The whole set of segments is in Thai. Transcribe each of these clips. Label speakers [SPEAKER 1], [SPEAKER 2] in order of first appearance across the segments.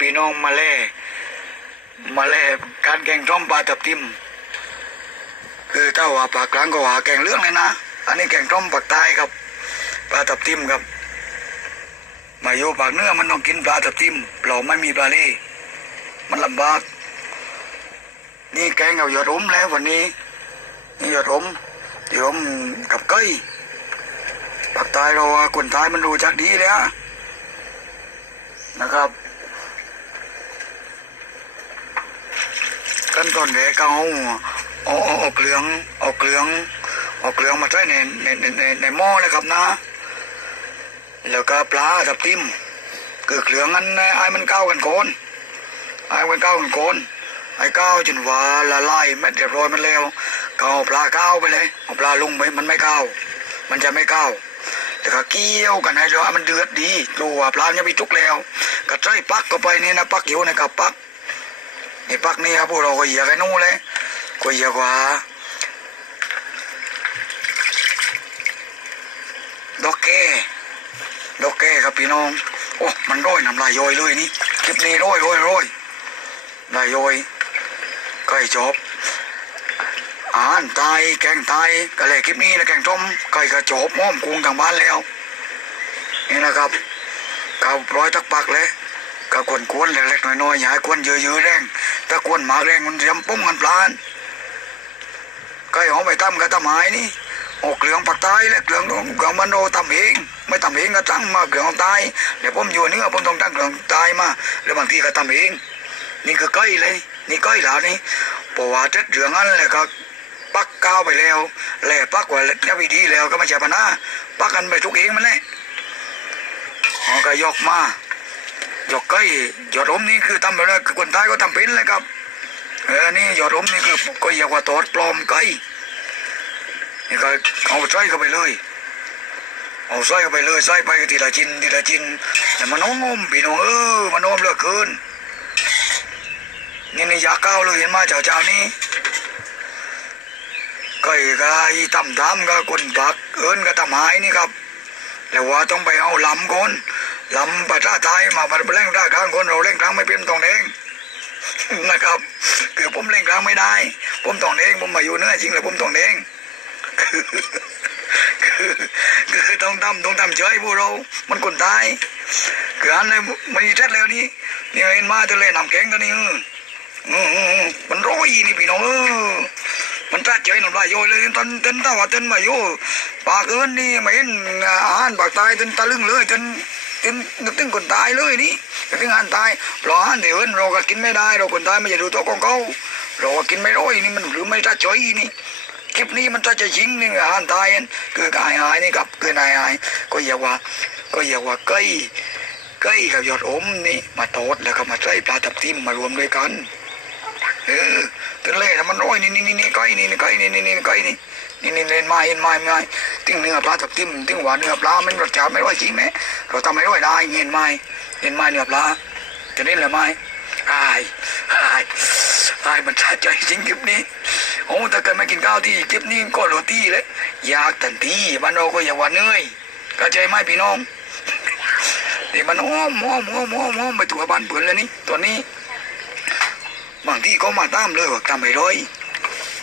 [SPEAKER 1] พี่น้องมาเล่มาเล่การแกงส้มปลาทับทิม คือถ้าว่าปากกลางก็ว่าแกงเรื่องเลยนะ อันนี้แกงส้มปลาใต้ครับปลาทับทิมครับ มาอยู่ปากเนื้อมันต้องกินปลาทับทิมเราไม่มีปลาเล่มันลำบาก นี่แกงเอาหยอดอมแล้ววันนี้นี่หยอดอมหยอดอมกับไก่ปากใต้เราว่าคนใต้มันรู้จักดีแล้วนะครับ ขั้นตอนแรกก็เอาเอาเอาเกลืองเอาเกลืองเอาเกลืองมาใส่ในในในในในหม้อเลยครับนะ แล้วก็ปลาทับทิมคือเกลืองนั้นไอ้มันก้าวกันโกนไอ้มันก้าวกันโกนไอ้ก้าวจนว่าละลายเม็ดเรียบร้อยมันแล้วก็เอาปลาก้าวไปเลยเอาปลาลงไปมันไม่ก้าวมันจะไม่ก้าวแต่ก็เกี่ยวกันให้เรามันเดือดดีรู้ว่าปลาเนี่ยไปทุกแล้ว ก็ใส่ปักเข้าไปนี่นะปักอยู่ในกับปัก นี่ปักนี่ครับพวกเราก็เหยียกไอ้นู่นเลยก็เหยียกว่าดอกแก่ดอกแก้ครับพี่น้องโอ้มันร้อยน้ำลายย้อยเลยนี่คลิปนี้ร้อยร้อยร้อยลายย้อยใกล้จบอาหารไตายแกงไตายก็เลยคลิปนี้นะแกงต้มไก่กระจบม้อมกรุงทางบ้านแล้วนี่นะครับกับร้อยตักปักเลยก็กวกวนๆเล็กๆน้อยๆอย่าให้กวนเยอะๆแรง ถ้ากวนมากแรงมันเรียมปุ้งกันปลานไก่หอมไปตั้มกับตะไม้นี่โอ้เกลืองปักใต้และเกลืองเกลืองมันโนทำเอง ไม่ทำเองก็ตั้งมาเกลืองใต้เดี๋ยวผมอยู่เหนี่ผมต้องตั้งเกลืองใต้มาแล้วบางทีก็ทำเอง นี่คือก้เลยนี่ก้หลานี่เพราะว่าเจ็ดเรื่องนั้นเลยก็ปักก้าวไปแล้วแหล่ปักไว่าแล้ววิธีแล้วก็ไม่ใช่ปัญหาปักกันไปทุกเองมันแหละอ๋อก็ยกมา ยกก้อยหยอดอมนี่คือทำแล้วคือคนใต้ก็ทำเป็นเลยครับเออนี่หยอดอมนี่คือก็เรียกว่าตอดปลอมไก้อยนี่ก็เอาใส่เข้าไปเลยเอาใส่เข้าไปเลยใส่ไปทีละชิ้นทีละชิ้นแต่มันน้อมพี่น้องเออมันน้อมเหลือเกินนี่นี่ยาเก้าเลยเห็นมาเจ้าเจ้านี้ก็อีกไอ้ตำตำก็คนปักเอิญก็ตำหายนี่ครับแต่ว่าต้องไปเอาลำก่อน ลำประชาไทยมาประเล่งราข้างคนเราเล่งครั้งไม่เป็นตองแดงนะครับคือผมเล่งครั้งไม่ได้ ผมตองแดงผมมาอยู่เนื้อจริงเลยผมตองแดงคือคือคือต้องทำต้องทำเฉยพวกเรา มันคนตายคืออันนี้มันมีเท็ดแล้วนี่นี่เห็นมาจะเล่นนำแข็งกันนี่มันร้อยนี่พี่น้องมันตัดเฉยน้ำลายโยยเลยตอนเต้นตาว่าเต้นมาโยปากเอินนี่ไม่เห็นอาหารปากตายเต้นตะลึงเลยจน จนนึกถึงคนตายเลยนี่นึกถึงอานตายเราะอาหารที่อนเราก็กินไม่ได้ เราคนตายไม่จะดูตัวของเขาเราก็กินไม่ร้อยนี่มันหรือไม่ตัดเฉยนี่คลิปนี้มันจะจะยิงนี่อาหายอันคือกายหายนี่กับคือนายหายก็อย่าว่า ก็อย่าว่าใกล้ใกล้กับยอดอมนี่มาโตดแล้วก็มาใส่ปลาทับทิมมารวมด้วยกัน อตัวเล่มันร้อยนี่นี่นี่นี่ใกล้นี่นี่ใกล้นี่นี่นี่ใกล้นี่นี่นี่เล่นไม้เห็นไม้ไม้ติ้งเนื้อปลาทับทิมติ้งหวานเนื้อปลามันรสชาติไม่ร้อยจริงไหมเราทำไม่ร้อยได้เห็นไม้เห็นไม้เนื้อปลาจะเล่นหรือไม่อายอายอายมันชาใจจริงคลิปนี้โอ้ถ้าเกิดไม่กินข้าวที่คลิปนี้ก็โรตีเลยยากทันทีบ้านเราก็อย่าหว่าเหนื่อยเข้าใจไหมพี่น้องเดี๋ยวมันอ้อมอ้อมอ้อมอ้อมอ้อมไปตัวบ้านเพื่อนแล้วนี่ตัวนี้ บางที่ก็มาตามเลยว่าทำไม่ร้อย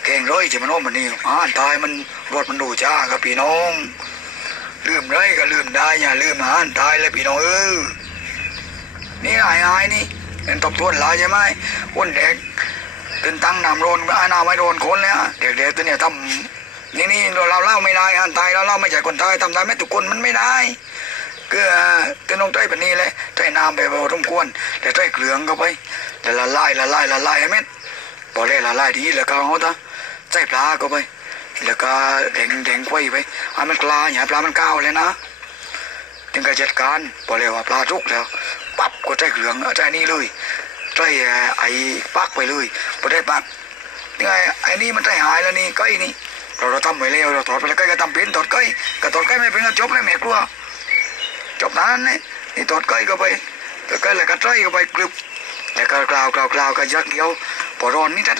[SPEAKER 1] แกงร้อยจะมันอ้อมมันนี่อ่านตายมันรถมันดูจ้าครับพี่น้อง ลืมไรก็ลืมได้อย่าลืมอ่านตายเลยพี่น้องเออนี่ไอ้ไอ้นี่เป็นตบทวนหลายใช่ไหมคนเด็กตึนตั้งนำโรนอานาไม่โดนคนเลยฮะเด็กๆตัวเนี่ยทำนี่นี่เราเล่าไม่ได้อันตายเราเล่าไม่ใช่คนตายทำได้ไม่ทุกคนมันไม่ได้ เกลือตึนลงใจแบบนี้เลยใจน้ำไปพอสมควรแต่ใจเกลืองเข้าไปแต่ละลายละลายละลายให้เม็ดพอเล่ละลายดีแล้วก็เอาตาใจปลาเข้าไปแล้วก็แดงแดงไว้ไปให้มันกลาอย่าปลามันก้าวเลยนะถึงการจัดการพอเรียว่าปลาทุกแล้วปั๊บก็ใจเกลืองเอาใจนี่เลยใส่ไอ้ปักไปเลยพอได้ปักนี่ไงไอ้นี่มันได้หายแล้วนี่ก้อยนี่เราเราทำไปแล้วเราถอดไปแล้วก้อยก็ทำเป็นถอดก้อยก็ถอดก้อยไม่เป็นก็จบเลยแม่กลัว จบนั้นนี่นี่ตอดก้อยก็ไปถอดก้อยแล้วก็ใส่ก็ไปกรึบแล้วก็กล่าวกล่าวกล่าวก็ยักเดียวพอร้อนนี่ทัด